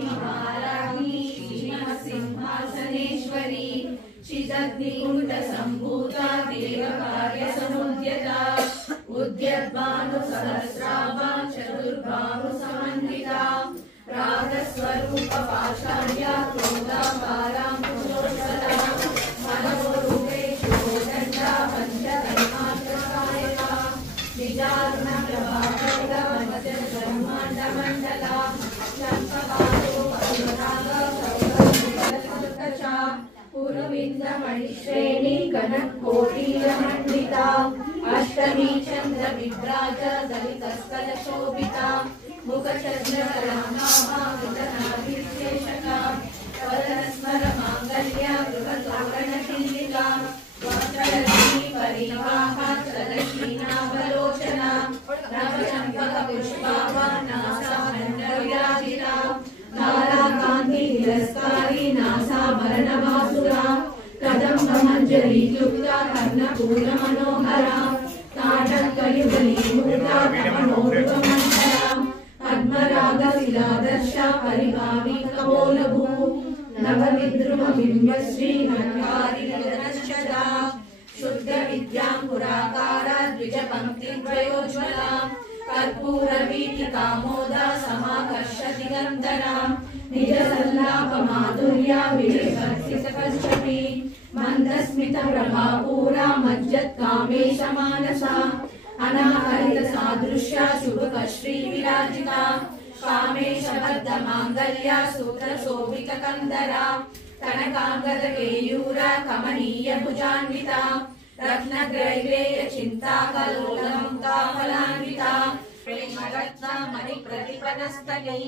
महाराज्ञी सिंहासनेश्वरी क्षितग्निकुण्ड सम्भूता देवकार्यसमुद्यता उद्यद्भानुसहस्राभा चतुर्बाहु समन्विता रागस्वरूप पाषाढ्या क्रोधाकारां कुशोत्तरा मनोरूपेषु दण्डा पञ्चकर्मात्रकायका निजारुणप्रभाकरा मध्यब्रह्माण्डमण्डला शङ्खपादो पद्मनाभा सौरभूतकचा पुरुविन्दमणिश्रेणी कनककोटीरमण्डिता अष्टमी चन्द्रविभ्राज दलितस्थलशोभिता मुखचन्द्रकलानाभिशेषका वदनस्मर माङ्गल्या गृहतोरणशिल्लिका वस्त्रलक्ष्मी परिवाहा चलक्षीणावलोचना नवचम्पकपुष्पावा नासाभण्डव्याजिता ताराकान्ति तिरस्कारी नासाभरणवासुरा कदम्बमञ्जरीयुक्ता कर्णपूरमनोहरा ताटङ्कयुगलीमूर्ता तमनोरुकमण्डला पद्मरागशिलादर्शा परिभावी कपोलभू नवविद्रुमबिम्बश्री नट्कारिगणश्चदा शुद्धविद्याङ्कुराकारा द्विजपङ्क्तिद्वयोज्ज्वला कर्पूरवीटिकामोदा समाकर्षति गन्धरा निजसल्लापमाधुर्या विलिखर्षितकश्चपि मन्दस्मितप्रभापूरा मज्जत्कामेशमानसा अनाहरितसादृश्या शुभकश्रीविराजिता कामेशबद्धमाङ्गल्या सूत्रशोभितकन्दरा कनकाङ्गदकेयूरा कमनीयभुजान्विता रत्नग्रैवेयचिन्ताकलोलमुक्ताफलान्विता प्रेमरत्नमणिप्रतिपदस्तनै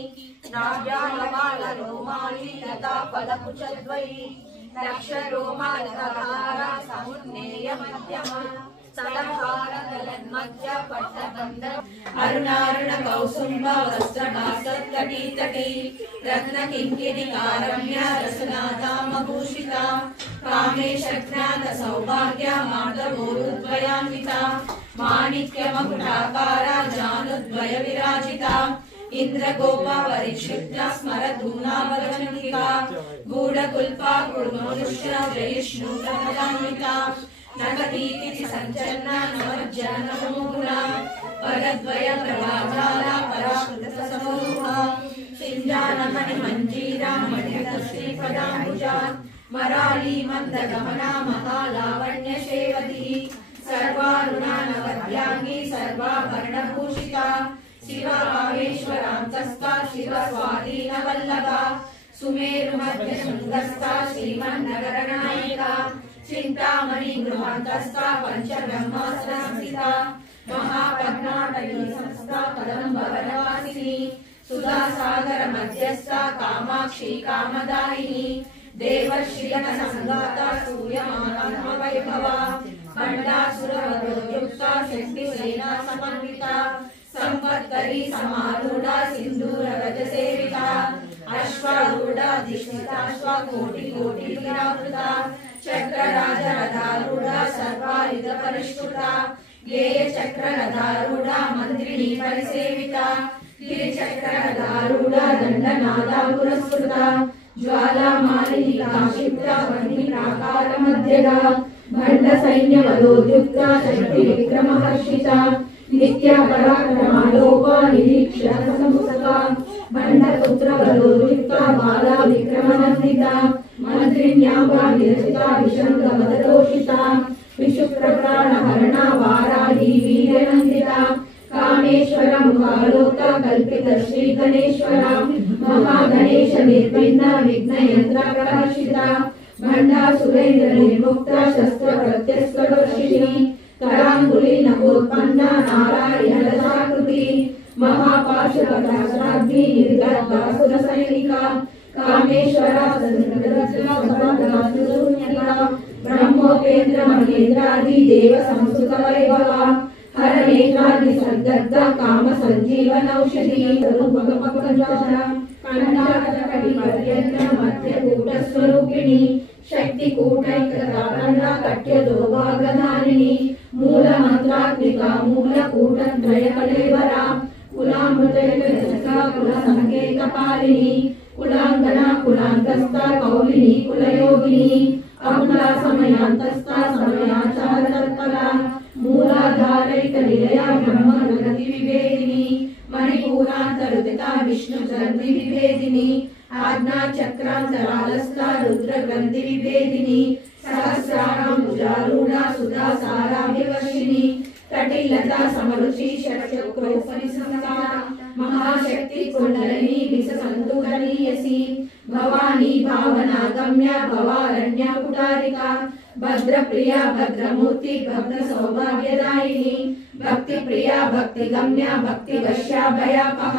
नाभ्यालवालरोमाली लता फलकुचद्वयी रक्षरोमालकारा समुन्नेयमध्यमा सलहारदलन्मध्य पट्टबन्ध अरुणारुण कौसुम्ब वस्त्रभासत्कटीतटी रत्नकिङ्किणिकारम्या रसनादामभूषिता कामेशज्ञात सौभाग्या माधवोरुद्वयान्विता माणिक्यमकुटाकारा जानुद्वय विराजिता इंद्रगोपा परिक्षिप्ता स्मरधूनावचनिका गूढकुल्पा कुर्मोनुष्या जयिष्णुप्रमदान्विता नगदीति संचन्ना नवज्जानमुगुणा वरद्वय प्रभाजाला पराकृतसमूहा सिञ्जानमणिमञ्जीरा मणितश्रीपदाम्बुजा मराली मन्दगमना महालावण्यशेवती सर्वारुणा नवद्याङ्गी सर्वाभरणभूषिता शिवामेश्वरान्तस्था शिवस्वाधीनवल्लभा सुमेरुमध्यशृङ्गस्था श्रीमन्नगरनायिका चिंतामणि गृहान्तस्था पंचब्रह्मासनस्थिता महापद्माटवी संस्था कदम्बवनवासिनी सुधासागर मध्यस्था कामाक्षी कामदायिनी देवर्षिगणसङ्गाता सूर्यमानात्मवैभवा खण्डासुरवधोयुक्ता शक्तिसेना समन्विता संवत्सरी समारूढ़ा सिंधूरगजसेविता अश्वारूढ़ाधिष्ठिताश्वा कोटि विरावृता चक्रराजरथारूढ़ा सर्वायुध परिष्कृता गेय चक्ररथारूढ़ा मंत्रिणी परिसेविता गिरिचक्ररथारूढ़ा दंडनादा पुरस्कृता ज्वालामालिनी काशिप्ता वह्निप्राकारमध्यगा भण्ड सैन्यवधोद्युक्ता शक्ति विक्रमहर्षिता नित्या पराक्रमालोपा निरीक्ष्य समुसका भण्डपुत्र वधोद्युक्ता बाला विक्रमनन्दिता मन्त्रिण्याम्बा विरचिता विशङ्खवदतोषिता विशुक्रप्राणहरणा वाराही वीर्यनन्दिता कामेश्वर मुखालोक्ता कल्पित श्री गणेश्वरा महागणेश निर्विघ्न विघ्नयन्त्र प्रहर्षिता भण्डा सुरेन्द्र निर्मुक्ता शस्त्र प्रत्यस्कवर्षिणी करांगुली नवोत्पन्ना नारायण दशाकृति महापाशुपदाग्नि निर्गत सैनिका कामेश्वरा ब्रह्मोपेन्द्र महेन्द्रादि देव संस्कृत वैभवा हर नेत्रादि संदग्ध काम संजीवन औषधि मध्यकूट स्वरूपिणी शक्ति कूटैकतारणा कट्यदोभागधारिणी मूल मंत्रात्मिका मूल कूटत्रय कलेवरा कुलामृतैकदशका कुल संकेतपालिनी భావనా కులాంతస్థ కౌలిని కులయోగిని అకులా సమయాంతస్థ సమయాచార తత్పర మూలాధారైక నిలయ బ్రహ్మ గతి వివేదిని మణిపూరాంతరుదిత విష్ణు గ్రంథి విభేదిని ఆజ్ఞా చక్రాంతరాలస్థ రుద్ర గ్రంథి విభేదిని సహస్రారం భుజారూఢ సుధా సారాభివర్షిణి కటిలతా సమరుచి షట్చక్రోపనిసంస్థ మహాశక్తి కుండలిని విససంతులనీయసి భవానీ భావనా గమ్య భవారణ్య కుటారిక భద్రప్రియ భద్రమూర్తి భద్ర సౌభాగ్యదాయిని భక్తి ప్రియ భక్తి గమ్య భక్తి వశ్యాభయాపహ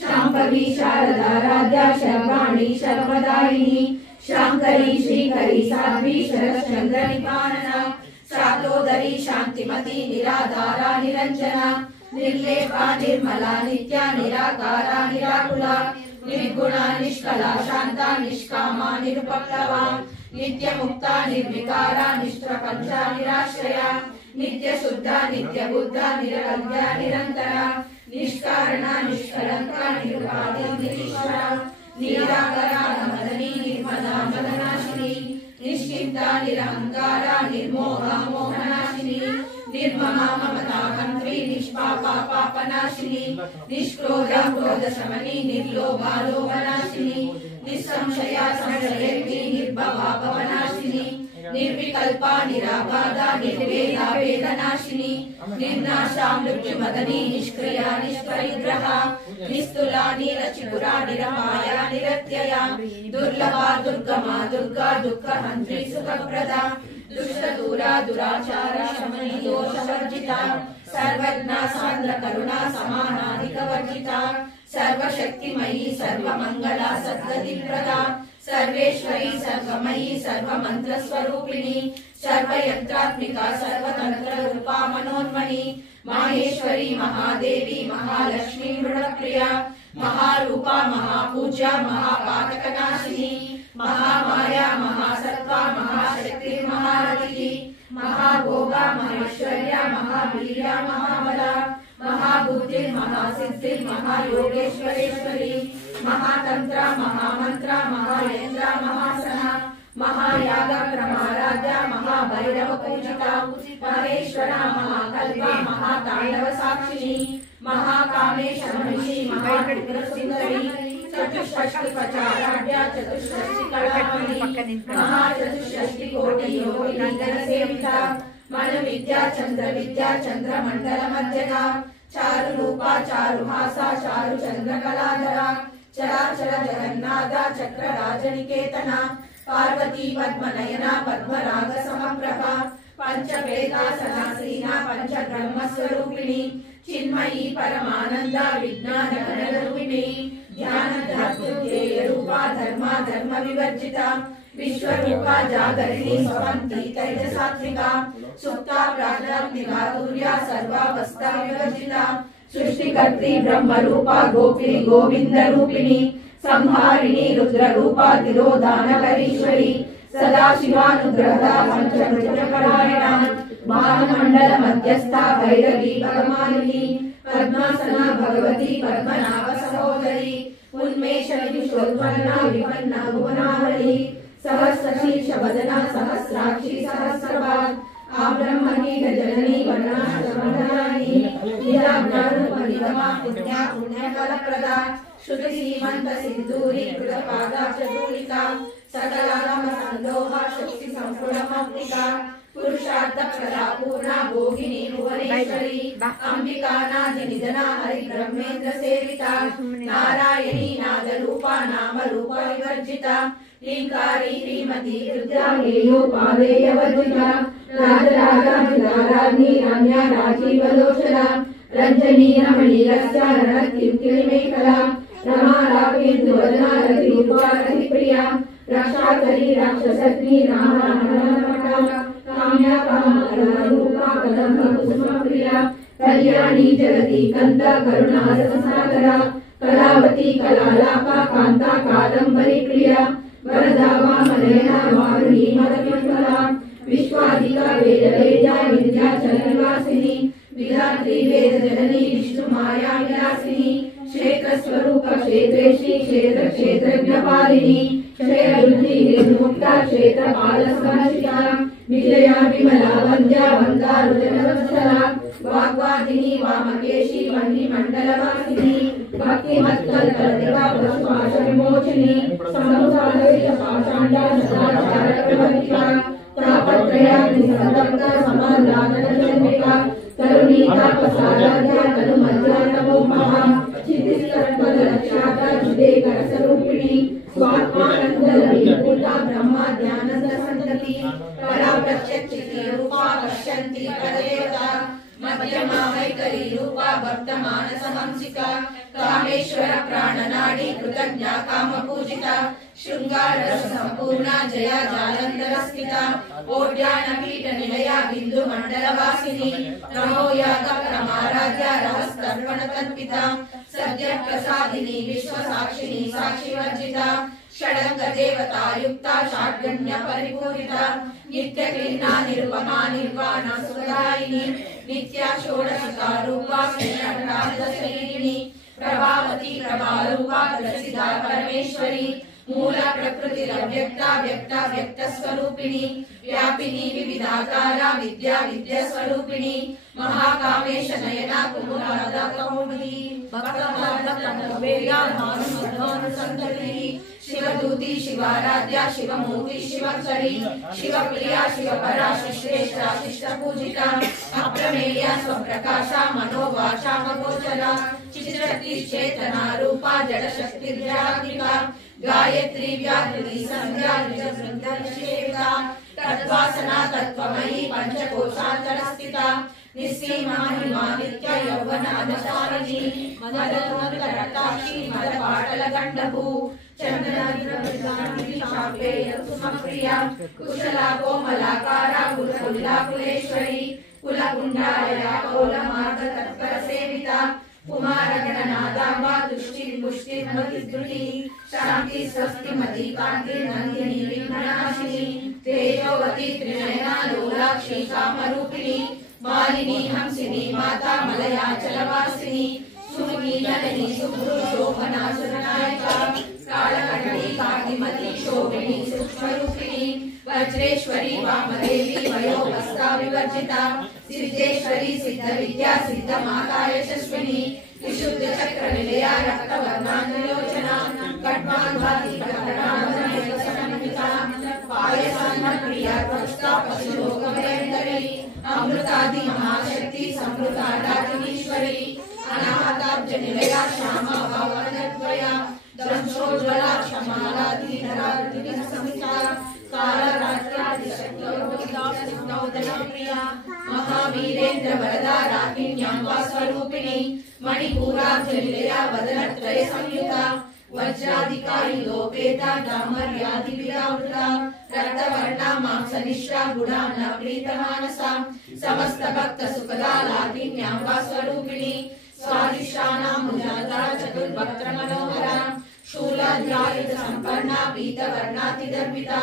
శాంభవి శారదారాధ్య శర్వాణి శర్వదాయిని శాంకరి శ్రీకరి సాధ్వి శరశ్చంద్ర నిపానన శాతోదరి శాంతిమతి నిరాధార నిరంజన నిర్లేపా నిర్మలా నిత్య నిరాకార నిరాకుల నిర్గుణ నిష్కళ శాంత నిష్కామ నిరుపప్లవ నిత్య ముక్త నిర్వికార నిష్ప్రపంచ నిరాశ్రయ నిత్య శుద్ధ నిత్య బుద్ధ నిరవధ్య నిరంతర నిష్కారణ నిష్కలంక నిరుపాధి నిరీశ్వర నిరాకర మదని నిర్మల మదనాశిని నిశ్చింత నిరహంకార నిర్మోహ మోహనాశిని నిర్మమ మమతా మంత్రి నిష్పాప పాపనాశిని నిష్క్రోధ క్రోధ శమని నిర్లోభ లోభనాశిని నిస్సంశయ సంశయేత్రి నిర్భవ భవనాశిని నిర్వికల్ప నిరాబాధ నిర్వేద వేదనాశిని నిర్నాశ మృత్యుమదని నిష్క్రియ నిష్పరిగ్రహ నిస్తుల నీలచిపుర నిరమాయ నిరత్యయ దుర్లభ దుర్గమ దుర్గా దుఃఖ హంత్రి సుఖప్రద దుష్ట దూర దురాచార శమని దోషవర్జిత సర్వజ్ఞ సాంద్ర కరుణ సమానాధిక వర్జిత సర్వశక్తిమయీ సర్వమంగళ సద్గతి ప్రద సర్వేశ్వరి సర్వమయీ సర్వమంత్ర స్వరూపిణి సర్వయంత్రాత్మిక సర్వతంత్ర రూపా మనోన్మణి మాహేశ్వరి మహాదేవి మహాలక్ష్మి మృడప్రియ మహారూప మహాపూజ్య మహాపాతకనాశిని మహామాయ మహాసత్వ మహాశక్తి మహారతి మహాభోగ మహేశ్వర్య మహావీర్య మహాబల మహాబుద్ధి మహాసిద్ధి మహాయోగేశ్వరేశ్వరి మహాతంత్ర మహామంత్ర మహాయంత్ర మహాసన మహాయాగ ప్రమారాధ్య మహాభైరవ పూజిత మహేశ్వర మహాకల్ప మహాతాండవ సాక్షిని మహాకామేశ మహిషి మహాత్రిపుర సుందరి చతుష్షష్టి ప్రచారాధ్య చతుష్షష్టి కళామణి మహాచతుష్షష్టి కోటి యోగిని సేవిత మను విద్యా చంద్ర విద్యా చంద్ర మండల మధ్యన చారు రూప చారు హాస చారు చంద్ర కళాధర చరాచర జగన్నాథ చక్ర రాజనికేతన పార్వతీ పద్మనయన పద్మరాగ సమప్రభ పంచవేదాసనాసీన పంచ బ్రహ్మస్వరూపిణి చిన్మయీ పరమానంద విజ్ఞాన గణరూపిణి ధ్యాన ధర్మేయ రూప ధర్మ ధర్మ వివర్జిత విశ్వరూప జాగరిణి స్వంతి తైజసాత్విక సుప్త ప్రాజ్ఞాత్మిక తుర్య సర్వావస్థ వివర్జిత సృష్టికర్త్రి బ్రహ్మరూప గోపిని గోవింద రూపిణి సంహారిణి రుద్ర రూప తిరోధానకరీశ్వరి సదాశివానుగ్రహ పంచభుజపరాయణ భాగమండల మధ్యస్థ భైరవి భగమాలిని పద్మాసన భగవతి పద్మనాభ సహోదరి ఉన్మేష విశ్వోత్పన్న విపన్న భువనావళి సహస్రశీర్ష వదన సహస్రాక్షి సహస్రపాద్ ఆబ్రహ్మణి గజనని వర్ణాశ్రమణాని నిరాజ్ఞానుపరిగమా పుణ్య పుణ్యఫలప్రద శృతి శ్రీమంత సింధూరి కృత పాదాబ్జధూళిక సకలాగమ సందోహ శక్తి సంపూర్ణమౌక్తిక పురుషార్థ ప్రదా పూర్ణ భోగిని భువనేశ్వరి అంబికానాది నిధన హరి బ్రహ్మేంద్ర సేవిత నారాయణీ నాద రూప నామ రూప వివర్జిత లీంకారి శ్రీమతి రుద్రాహేయోపాదేయ వర్జిత రాజరాజారాజ్ఞి రమ్య రాజీవలోచన రంజనీ రమణీ రస్య రణకీర్తిమేఖల రమా రాకేందు వదన రతి రూప రతి ప్రియ రక్షాకరి రాక్షసగ్ని రామ రమణ కామ్య కామరూప కదంబ కుసుమ ప్రియ కళ్యాణి జగతి కంద కరుణా రససాగర కళావతి కళాలాప కాంత కాదంబరి ప్రియ వరదా వామనయన వారుణి మదమంగళ విశ్వాధిక వేద వేద విద్యాచల నివాసిని విధాత్రి వేద జనని విష్ణు మాయా విలాసిని క్షేత్ర స్వరూప క్షేత్రేషి క్షేత్ర క్షేత్రజ్ఞ पालिनी क्षयवृद्धि निर्मुक्ता क्षेत्रपाल समर्शिता विजया विमला वन्द्या वन्दारुजनवत्सला वाग्वादिनी वामकेशी वह्निमण्डलवासिनी भक्तिमत्कल्पदिवा पशुपाशविमोचिनी संसारविद पाषाण्डा सदाचारप्रवर्तिका तापत्रयाग्निसंतप्ता समाह्लादनचन्द्रिका करुणीतापसाराध्या तनुमध्या नमो महा चित्तिस्तत्पदलक्ष्याता चिदेकरसरूपिणी स्वात्मानन्दलवीभूता ब्रह्मा ध्यानन्दसन्तति परा प्रत्यक्षिती रूपा पश्यन्ति परदेवता मध्यमा वैखरी रूपा वर्तमानसहंसिका कामेश्वर प्राणनाडी कृतज्ञा कामपूजिता शृंगाररस संपूर्णा जया जालंधरस्थिता ओड्यानपीठ निलया बिंदु मंडलवासिनी नमो याग प्रमाराध्या रहस्तर्पण तर्पिता सद्य प्रसादिनी विश्वसाक्षिणी साक्षिवर्जिता षडंग देवता युक्ता षाड्गण्य परिपूरिता नित्य क्रीडा निरुपमा निर्वाण सुदायिनी नित्या षोडशिका रूपा श्रीअष्टादशैरिणी प्रभावती प्रभारूपा प्रसिद्धा परमेश्वरी मूल प्रकृति व्यक्ता व्यक्ता व्यक्त स्वरूपिणी व्यापिनी विविधाकारा विद्या विद्या स्वरूपिणी महाकामेश नयना कुमुदादा कौमुदी भक्तमानसंतति शिवदूती शिवाराध्या शिवमूर्ति शिवकरी शिवप्रिया शिवपरा शिश्रेष्ठा शिष्टपूजिता अप्रमेया स्वप्रकाशा मनोवाचा मगोचरा चित्रशक्ति चेतना रूपा जडशक्तिर्जाग्निका गायत्री व्याकृति संध्या निजवृंदनिषेविता तद्वासना तत्त्वमयी पंचकोशान्तरस्थिता निस्सीमा महिमा नित्य यौवन अनशालिनी मदोत्तरताक्षी मदपाटलगण्डभू चन्द्रनिर्वृताप्रिया कुशला कोमलाकारा कुलकुल्ला कुलेश्वरी कुलकुण्डालया कौलमार्गतत्परसेविता कुमारगणनादाम्बा तुष्टिर्पुष्टिर्मतिर्धृति शान्ति स्वस्तिमती कान्तिर्नन्दिनी विघ्ननाशिनी तेजोवती त्रिनयना लोलाक्षी कामरूपिणी मालिनी हंसिनी माता मलयाचलवासिनी सुमुखीनलिनी सुभ्रू शोभना सुरनायिका कालकटनी कान्तिमती शोभिनी सूक्ष्मरूपिणी वज्रेश्वरी वामदेवी वयोवस्था विवर्जिता सिद्धेश्वरी सिद्धविद्या सिद्धमाता यशस्विनी विशुद्ध चक्र निलया रक्तवर्णानुलोचना कट्वान्वादी प्रकरणावनयसमन्विता पायसान्न प्रिया त्वष्टा पशुलोकभयङ्करी अमृतादि महाशक्ति समृता राजनीश्वरी अनाहताब्ज निलया श्यामा भवनद्वया दंशोज्वला क्षमालादि धरादिन संस्था कालरात्रादिशक्तिर्नोदनप्रिया महावीरेन्द्र वरदा राकिन्याम्बा स्वरूपिणी मणिपूराब्जनिलया वदनत्रय संयुता वज्राधिकारी लोपेता डामर्यादिविरावृता रक्तवर्णा मांसनिष्ठा गुणा न प्रीतमानसा समस्त भक्त सुखदा लाकिन्याम्बा स्वरूपिणी स्वादिष्टानां मुजाता चतुर्वक्त्र मनोहरा शूलाद्रायुध संपन्ना पीतवर्णातिदर्पिता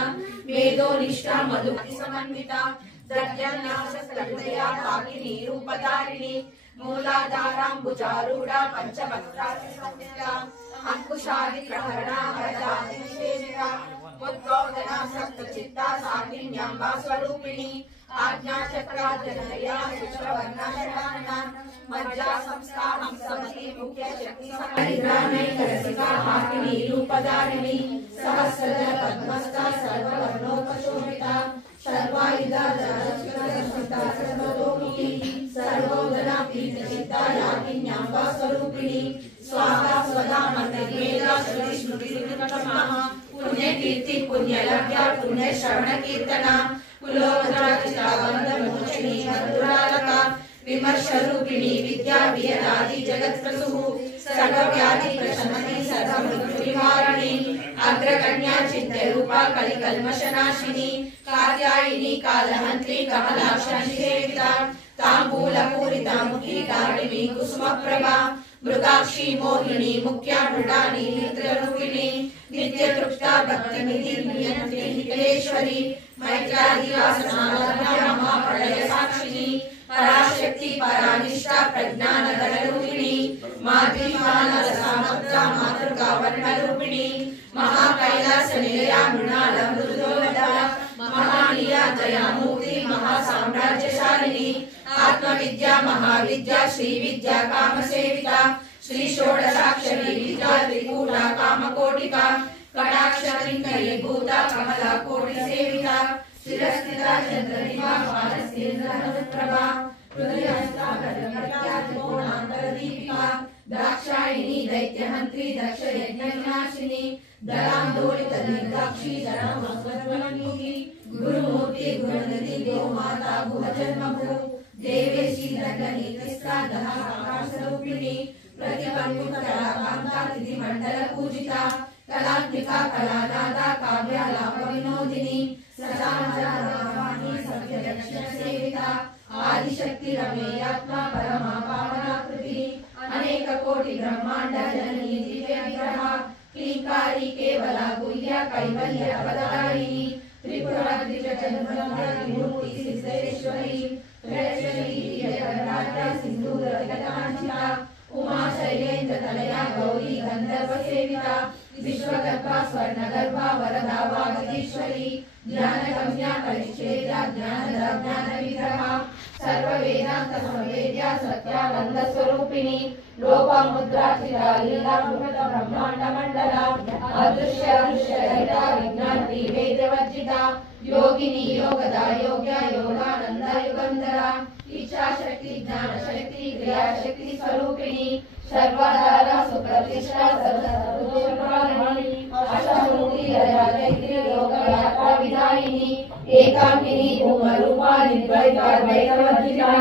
मेधोनिष्ठा मधुमति समन्विता दर्जन्यासस्तुतया काकिनी रूपधारिणी मूलाधाराम्बुजारूढा पंचवक्त्रासि संस्थिता अंकुशादि प्रहरणा वरदादिविशेषिता मुद्गौदना सप्तचित्ता साकिन्याम्बा स्वरूपिणी आज्ञाचक्राजनया शुक्रवर्णशरणा मज्जा संस्था हंसमती मुख्य शक्ति परिग्राणैकरसिका हाकिनी रूपधारिणी सहस्रजन पद्मस्था सर्ववर्णोपशोभिता सर्वायुधा दशस्कृता सर्वतोमुखी सर्वोदना पीतचित्ता याकिन्याम्बा स्वरूपिणी स्वाहा स्वदा मंत्रमेधा श्रुति स्मृति पुण्य कीर्ति पुण्यलभ्या पुण्य श्रवण कीर्तना कुलोद्राचिता बंधमोचिनी मधुरालका विमर्श रूपिणी विद्या वियदादि जगत प्रसुः सर्वव्याधि प्रशमनी सर्वमृत्युनिवारिणी अग्रगण्या चित्त रूपा कलिकल्मषनाशिनी कात्यायिनी कालहन्त्री कमलाक्षनिषेविता ताम्बूलपूरिता मुखी कारिणी कुसुमप्रभा मृगाक्षी मोहिनी मुख्या मृडानी नेत्ररूपिणी नित्य तृप्ता भक्तिनिधि नियंत्री निखिलेश्वरी मैत्रादिवासनालभ्या महाप्रलय साक्षिणी पराशक्ति परानिष्ठा प्रज्ञान गणरूपिणी मातृमानसा मातृका वर्णरूपिणी महाकाली महाविद्या श्री विद्या काम सेविता श्री षोडशाक्षरी विद्या त्रिकूटा कामकोटिका कटाक्षरिंकरीभूता कमला कोटि सेविता शिरस्थिता चंद्रनिभा मानसेन्द्रप्रभा हृदयस्था कोणान्तरदीपिका दाक्षायिनी दैत्यहन्त्री दक्ष यज्ञविनाशिनी दलान्दोलित निर्दाक्षी धर्मस्वरूपिणी गुरुमूर्ति गुरुनिधि गोमाता गुहजन्मभू देवेशी दण्डनी तिस्रा दहाकाशरूपिणी प्रतिपन्मुक्ता कान्ता तिथिमण्डल पूजिता कलात्मिका कलादाता काव्यालाप विनोदिनी सदाचारवाणी सत्यदक्षिण सेविता आदिशक्ति रमेयात्मा परमा पावनाकृति अनेक कोटि ब्रह्मांड जननी दिव्य विग्रह क्लींकारी केवला गुह्य कैवल्य पदायिनी त्रिपुराद्रिज चंद्रमूर्ति सिद्धेश्वरी त्रयश्वरी दिव्यराज्य सिंधूर विगतांचिता उमा शैलेन्द्र तनया गौरी गंधर्व सेविता विश्वगर्भा स्वर्णगर्भा वरदा वागीश्वरी ज्ञानगम्या परिच्छेद्या ज्ञानदा ज्ञान विग्रहा सर्व वेदांत संवेद्या सत्यानंद स्वरूपिणी लोपमुद्रा चिरालीला बृहत ब्रह्मांड मंडला अदृश्य दृश्य रहिता विज्ञानी वेदवर्जिता योगिनी योगदा योग्या योगानंद युगंधरा इच्छा शक्ति ज्ञान शक्ति क्रिया शक्ति स्वरूपिणी सर्वाधार सुप्रतिष्ठा सर्वदोषकारिणी अष्टमूर्ति अजायत्री लोकयात्रा विदायिनी एकाकिनी भूमरूपा निर्वैता द्वैतवर्जिता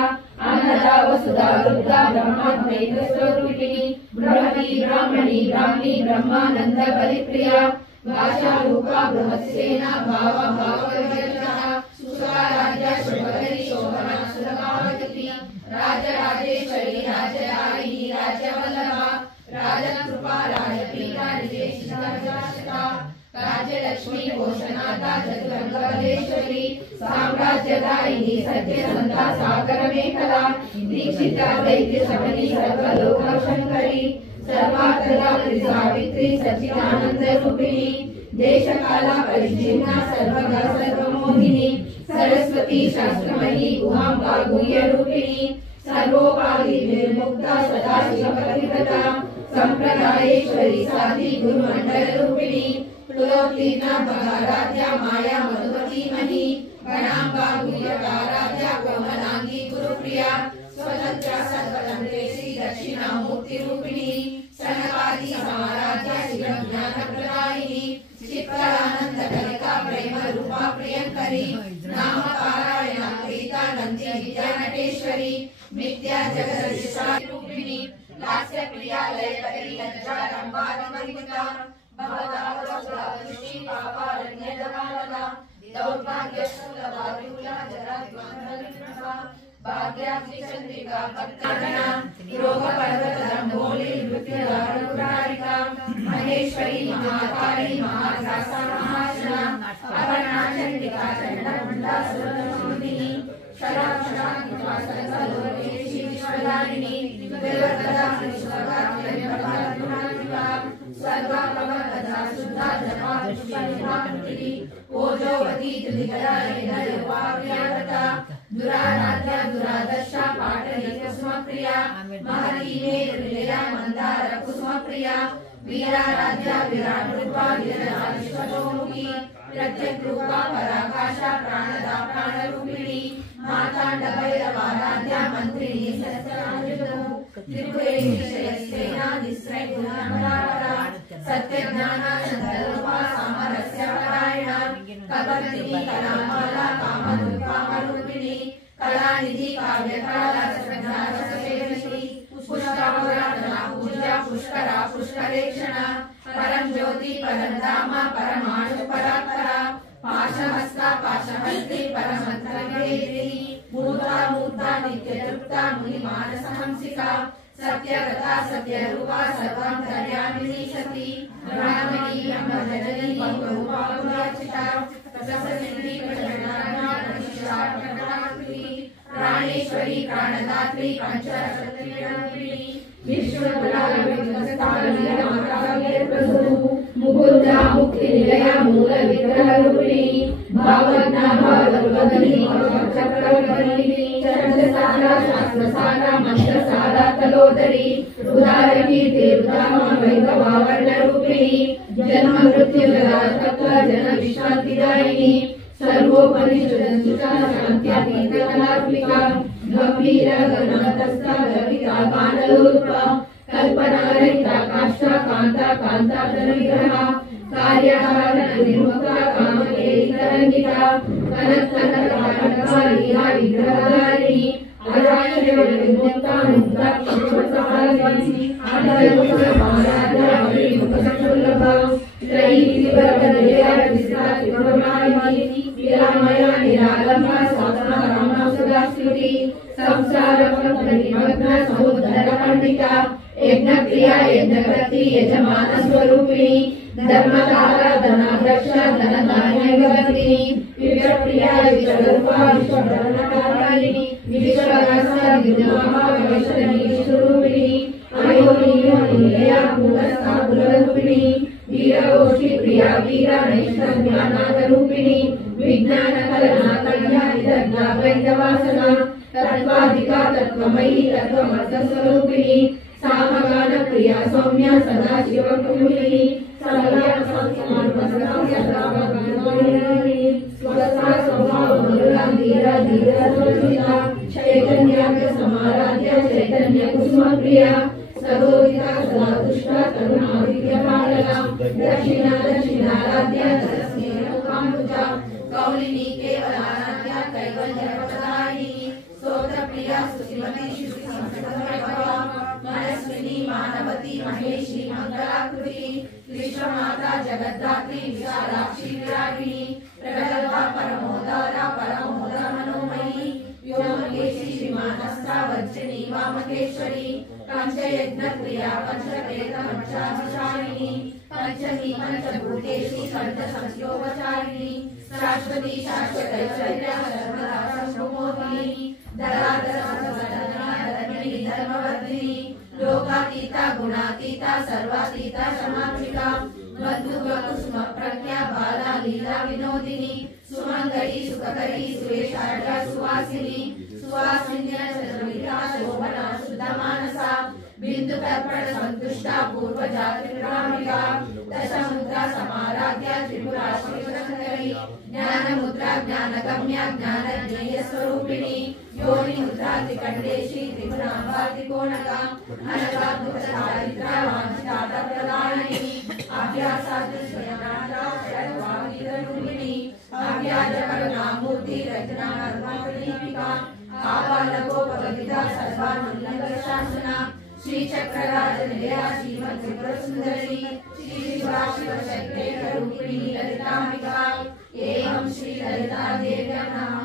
अन्नदा वसुधा रुद्रा ब्रह्माद्वैत स्वरूपिणी ब्रह्मणी ब्राह्मणी ब्राह्मी ब्रह्मानंद परिप्रिया भाषा रूपा बृहत्सेना भाव भावविवर्जिता सुराराध्या शुभकरी शोभना सुरभावती राजराजेश्वरी राजरायिनी राज्यवल्लभा राजकृपा राजपीठा निदेशिका राज्यलक्ष्मी घोषणाता चतुरंगबलेश्वरी साम्राज्यदायिनी सत्यसंधा सागर मेखला दीक्षिता दैत्य शमनी सर्वलोक शंकरी सर्वात्मका सावित्री सच्चिदानंद रूपिणी देशकाला परिचिन्ना सर्वगा सर्वमोहिनी सरस्वती शास्त्रमयी गुहांबा गुह्य रूपिणी सर्वोपाधि निर्मुक्ता सदाशिव प्रतिपदा संप्रदायेश्वरी साधी गुरुमंडल रूपिणी तुलोत्तीर्णा भगाराध्या माया मधुमती मही गणांबा गुह्यकाराध्या कोमलांगी गुरुप्रिया स्वतंत्रा सर्वतंत्रेशी दक्षिणामूर्ति रूपिणी सनकादि समाराध्या शिवज्ञानप्रदायिनी चित्तरानंद कलिका प्रेम रूपा प्रियंकरी नाम पारायण प्रीता नंदी विद्यानटेश्वरी मिथ्या जगदीशा रूपिणी लास्य प्रिया लयकरी लज्जा रंभादिमरिता भवदावसुरा दृष्टि पापारण्य दमालना दौर्भाग्य शूलवायुला जराद्वानविप्रभा भाग्याग्नि चंद्रिका भक्तागणा रोग पर्वत रंभोली नृत्यदारुरारिका महेश्वरी महाकाली महासासा महाशना अपर्णा चंडिका चंडमुंडा सुरनमोदिनी शराक्षरा सर्वलोकेशी विश्वदारिणी विवर्तदा विश्वगात्रिभक्तात्मनादिका सर्वापवर्तदा शुद्धा जपा पुष्पनिभामृति ओजोवती त्रिगदा निधयोपाव्यावृता दुराराध्या दुरादर्शा पाटली कुसुमप्रिया महती मेरुनिलया मंदार कुसुमप्रिया वीराराध्या विराट रूपा विरजा विश्वतोमुखी प्रत्यक रूपा पराकाशा प्राणदा प्राणरूपिणी मातांड भैरवाराध्या मंत्रिणी सहस्रांजुः त्रिपुरेशी शयस्तेना निस्त्रय गुणामरावरा सत्यज्ञानानन्दरूपा सामरस्य परायणा कपर्दिनी कलामाला कामरूपिणी कलानिधि काव्यकाला सज्ञानसेविनी पुष्कराधना पूजा पुष्करा पुष्करेक्षणा परम ज्योति परम धाम परमाणु परात्परा पाशहस्ता पाशहस्ती परमंत्रवेदिनी मूर्ता मूर्ता नित्य तृप्ता मुनि मानस हंसिका सत्यगता सत्यरूपा सर्वान्तर्यामिनी सती ब्राह्मणी ब्रह्मजननी बहुरूपा पुराचिता रससिद्धि प्रचंडा प्रतिष्ठापनात्री प्राणेश्वरी प्राणदात्री पंचरत्नरूपिणी मुकुंदा मुक्ति निलया मूल विग्रह रूपिणी भावज्ञा भावरूपिणी चक्रवर्ती चंद्रसारा शास्त्रसारा मंत्रसारा तलोदरी उदारकीर्ति रुद्रामा वैभवावर्ण रूपिणी जन्म मृत्यु जरातत्व जन विश्रांतिदायिनी सर्वोपनिषदंसुता शांत्यातीतकलात्मिका गंभीर गणातस्था ललिता गानलोलुपा कल्पना रहिता काष्ठा कांता कांता विग्रहा कार्यकारण निर्मुक्ता कामकेलितरंगिता कनत्कनकपाटका विग्रहधारिणी अजाश्रय विमुक्ता मुक्ता क्षोभसहारिणी आदरमुखमाराध्या अभिमुखसुलभा त्रयीतिवर्गदया विस्ता त्रिपुरारिणी विरामया निरालंबा साधना रामा सदास्तुति संसारपंथनिमग्न समुद्र पंडिता यज्ञप्रिया यज्ञकृति यजमान स्वरूपिणी धर्मधारा धनाध्यक्ष धनधान्यवतिनी विश्वप्रिया विश्वरूपा विश्वधर्मकारिणी विश्वरसा विद्महा वैष्णवी स्वरूपिणी अयोनियो निलया पूर्णस्था कुलरूपिणी वीरगोष्ठी प्रिया वीरा नैष्ठा ज्ञानाद रूपिणी विज्ञान कलना कल्याणिदग्धा वैद्यवासना तत्वाधिका तत्वमयी तत्वमर्थ स्वरूपिणी सामगान प्रिया सौम्या सदा शिवकुमिनी सर्वज्ञ संस्कार वसनाय सर्वज्ञानी स्वसा स्वभाव मधुरा धीरा धीरा स्वचिता चैतन्य समाराध्य चैतन्य कुसुम प्रिया सरोजिता सदा दुष्टा करुणादित्य पालना दक्षिणा दक्षिणाराध्य दशस्नेहकामुजा कौलिनी केवलाराध्या कैवल्य प्रदायिनी स्तोत्र प्रिया सुश्रीमती श्री संस्कृतवैभवा मनस्विनी मानवती महेशी मंगलाकृति विश्वमाता जगद्धात्री विशालाक्षी विरागिणी प्रगल्भा परमोदारा परमोदा मनोमयी व्योमकेशी श्रीमानस्था वज्रिणी वामकेश्वरी पंचयज्ञ प्रिया पंचवेद पंचाभिषारिणी पंचमी पंचभूतेशी पंच संस्योपचारिणी शाश्वती शाश्वतैश्वर्या सर्वदा शम्भुमोहिनी धराधरसदनधर्मवर्धिनी धर्मवर्धिनी लोकातीता गुणातीता सर्वातीता क्षमात्मिका बंधुकुसुम प्रज्ञा बाला लीला विनोदिनी सुमंगली सुखकरी सुवेशाढ्या सुवासिनी सुवासिन्य चतुर्विधा शोभना शुद्धमानसा बिंदु तर्पण संतुष्टा पूर्वजा त्रिपुराम्बिका दशमुद्रा समाराध्या त्रिपुरा शिवशंकरी ज्ञान मुद्रा ज्ञानगम्या ज्ञानज्ञेय स्वरूपिणी योनि मुद्रा त्रिकंडेशी त्रिपुराम्बा त्रिकोणका अनगात्मकचारित्रा वांछिता प्रदायिनी अभ्यासादृश्यमात्रा षड्वादिरूपिणी अव्याजकरुणामूर्ति रचना कर्मादीपिका आबालकोपविदा सर्वानुल्लंघशासना श्री चक्रराज निलया श्रीमत् त्रिपुर सुंदरी श्री शिवा शिवशक्ति रूपिणी ललितांबिका एवं श्री ललिता देव्या नमः।